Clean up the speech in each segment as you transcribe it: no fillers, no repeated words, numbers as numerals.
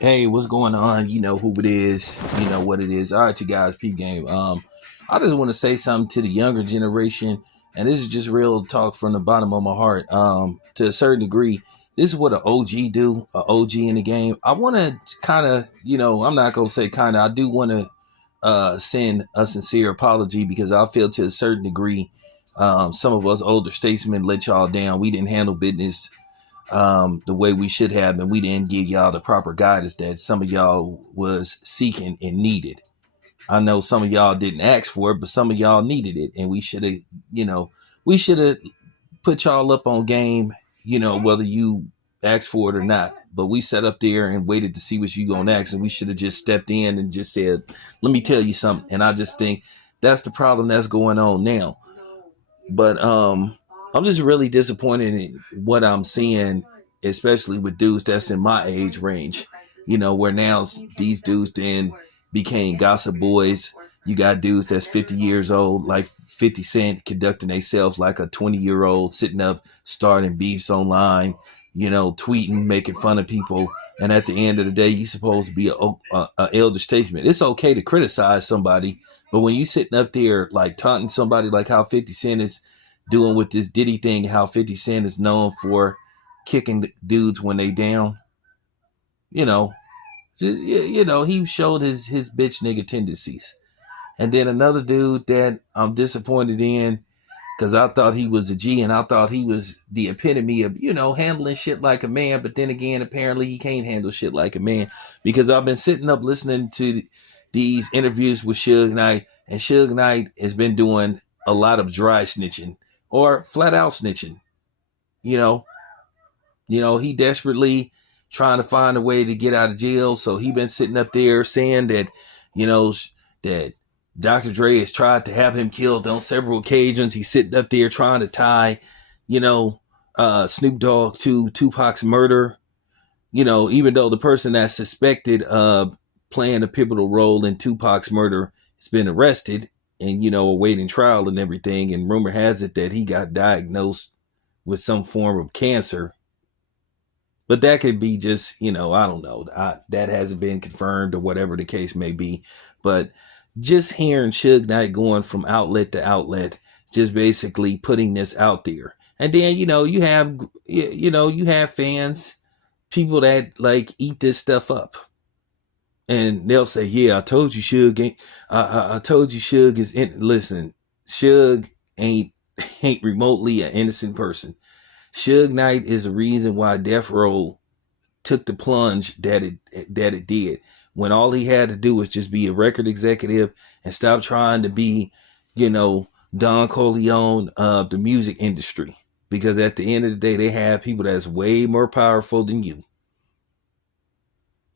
Hey, what's going on? You know who it is. You know what it is. All right, you guys, peep game. I just want to say something to the younger generation, and this is just real talk from the bottom of my heart. To a certain degree, this is what an OG do, an OG in the game. I want to kind of, I'm not gonna say kind of. I do want to send a sincere apology because I feel to a certain degree, some of us older statesmen let y'all down. We didn't handle business the way we should have, and we didn't give y'all the proper guidance that some of y'all was seeking and needed. I know some of y'all didn't ask for it, but some of y'all needed it, and we should have, you know, we should have put y'all up on game, whether you asked for it or not. But we sat up there and waited to see what you gonna ask, and we should have just stepped in and just said, "Let me tell you something." And I just think that's the problem that's going on now. But I'm just really disappointed in what I'm seeing, especially with dudes that's in my age range. Where now these dudes then became gossip boys. You got dudes that's 50 years old, like 50 Cent, conducting themselves like a 20-year-old, sitting up, starting beefs online, tweeting, making fun of people. And at the end of the day, you're supposed to be a elder statesman. It's okay to criticize somebody, but when you sitting up there like taunting somebody, like how 50 Cent is doing with this Diddy thing, how 50 Cent is known for kicking dudes when they down, you know, he showed his bitch nigga tendencies. And then another dude that I'm disappointed in because I thought he was a G and I thought he was the epitome of, handling shit like a man. But then again, apparently he can't handle shit like a man because I've been sitting up listening to these interviews with Suge Knight, and Suge Knight has been doing a lot of dry snitching or flat out snitching. You know, he desperately trying to find a way to get out of jail. So he been sitting up there saying that, that Dr. Dre has tried to have him killed on several occasions. He's sitting up there trying to tie, Snoop Dogg to Tupac's murder. Even though the person that's suspected of playing a pivotal role in Tupac's murder has been arrested and, awaiting trial and everything. And rumor has it that he got diagnosed with some form of cancer. But that could be just, I don't know. That hasn't been confirmed or whatever the case may be. But just hearing Suge Knight going from outlet to outlet, just basically putting this out there. And then, you have fans, people that like eat this stuff up. And they'll say, "Yeah, I told you Suge ain't. I told you Suge is in." Listen, Suge ain't remotely an innocent person. Suge Knight is the reason why Death Row took the plunge that it did. When all he had to do was just be a record executive and stop trying to be, Don Corleone of the music industry. Because at the end of the day, they have people that's way more powerful than you.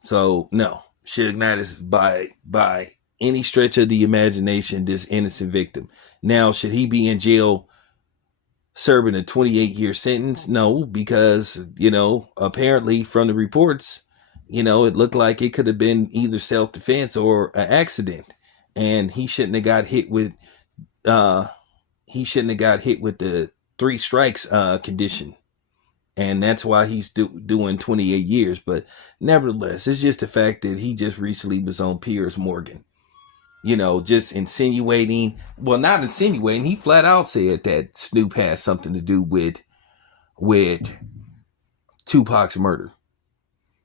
So no, Suge Knight is by any stretch of the imagination this innocent victim. Now, should he be in jail serving a 28-year sentence? No, because, apparently from the reports, it looked like it could have been either self-defense or an accident. And he shouldn't have got hit with the three strikes condition. And that's why he's doing 28 years. But nevertheless, it's just the fact that he just recently was on Piers Morgan. Just insinuating. Well, not insinuating. He flat out said that Snoop has something to do with Tupac's murder.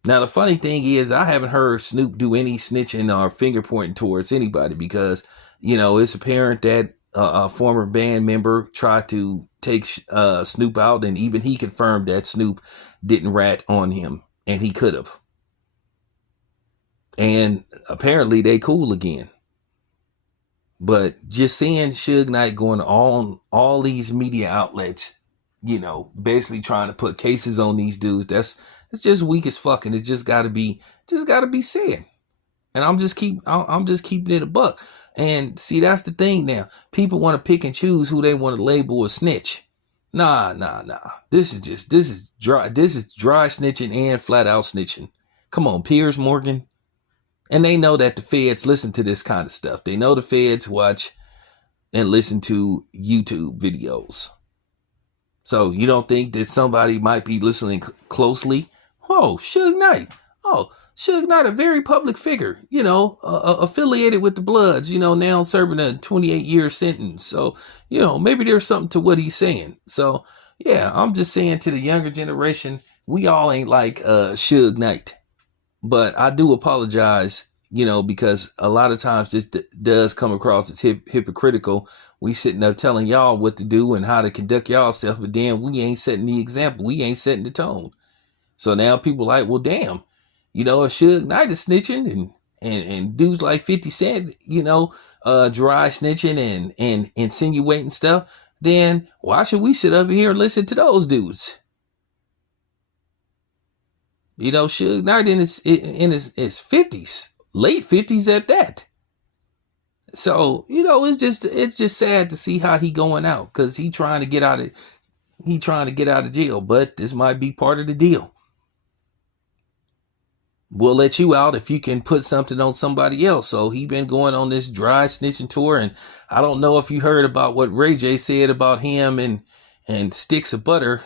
Now, the funny thing is, I haven't heard Snoop do any snitching or finger pointing towards anybody because, it's apparent that a former band member tried to take Snoop out, and even he confirmed that Snoop didn't rat on him, and he could have. And apparently they cool again. But just seeing Suge Knight going on all these media outlets, basically trying to put cases on these dudes, it's just weak as fuck, and it just gotta be said. And I'm just keeping it a buck. And see, that's the thing now. People want to pick and choose who they want to label a snitch. Nah. This is dry snitching and flat out snitching. Come on, Piers Morgan. And they know that the feds listen to this kind of stuff. They know the feds watch and listen to YouTube videos. So you don't think that somebody might be listening closely? Oh, Suge Knight. Oh, Suge Knight, a very public figure, affiliated with the Bloods, now serving a 28-year sentence. So, maybe there's something to what he's saying. So, yeah, I'm just saying to the younger generation, we all ain't like Suge Knight. But I do apologize, because a lot of times this does come across as hypocritical. We sitting there telling y'all what to do and how to conduct y'allself, but then we ain't setting the example. We ain't setting the tone. So now people like, well, damn, if Suge Knight is snitching and dudes like 50 Cent, dry snitching and insinuating stuff, then why should we sit up here and listen to those dudes? Suge Knight in his 50s, late 50s at that. So, it's just sad to see how he going out, because he trying to get out of jail, but this might be part of the deal. We'll let you out if you can put something on somebody else. So he been going on this dry snitching tour, and I don't know if you heard about what Ray J said about him and sticks of butter.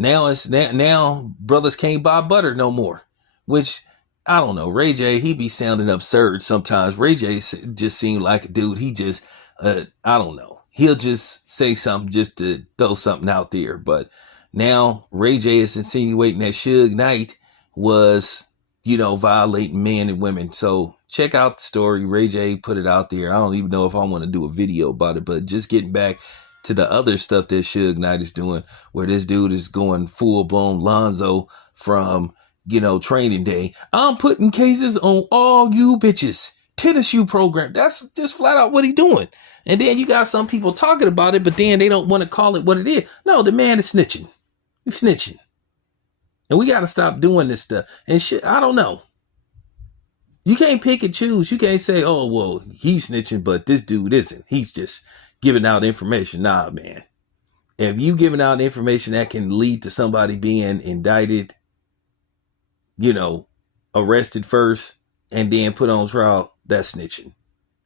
Now brothers can't buy butter no more, which I don't know. Ray J, he be sounding absurd sometimes. Ray J just seemed like a dude. He just I don't know. He'll just say something just to throw something out there. But now Ray J is insinuating that Suge Knight was violating men and women. So check out the story. Ray J put it out there. I don't even know if I want to do a video about it, but just getting back to the other stuff that Suge Knight is doing, where this dude is going full blown Lonzo from, training day. I'm putting cases on all you bitches. Tennis shoe program. That's just flat out what he doing. And then you got some people talking about it, but then they don't want to call it what it is. No, the man is snitching. He's snitching. And we got to stop doing this stuff. And shit, I don't know. You can't pick and choose. You can't say, oh, well, he's snitching, but this dude isn't. He's just giving out information. Nah, man. If you giving out information that can lead to somebody being indicted, arrested first and then put on trial, that's snitching.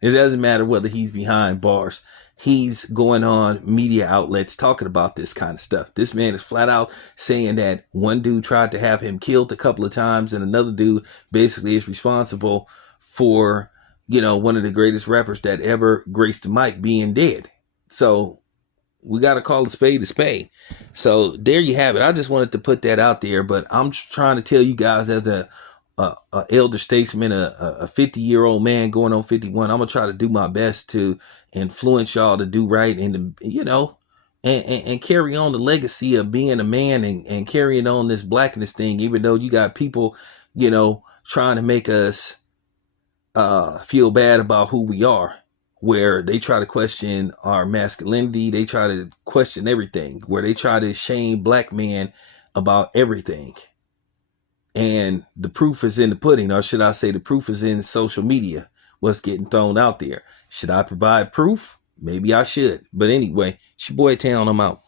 It doesn't matter whether he's behind bars. He's going on media outlets talking about this kind of stuff. This man is flat out saying that one dude tried to have him killed a couple of times, and another dude basically is responsible for, one of the greatest rappers that ever graced the mic being dead. So we got to call a spade a spade. So there you have it. I just wanted to put that out there, but I'm trying to tell you guys as a elder statesman, a 50-year-old man going on 51, I'm gonna try to do my best to influence y'all to do right, and and carry on the legacy of being a man, and carrying on this blackness thing, even though you got people trying to make us feel bad about who we are, where they try to question our masculinity, they try to question everything, where they try to shame black men about everything. And the proof is in the pudding, or should I say the proof is in social media, what's getting thrown out there. Should I provide proof? Maybe I should. But anyway, it's your boy Town, I'm out.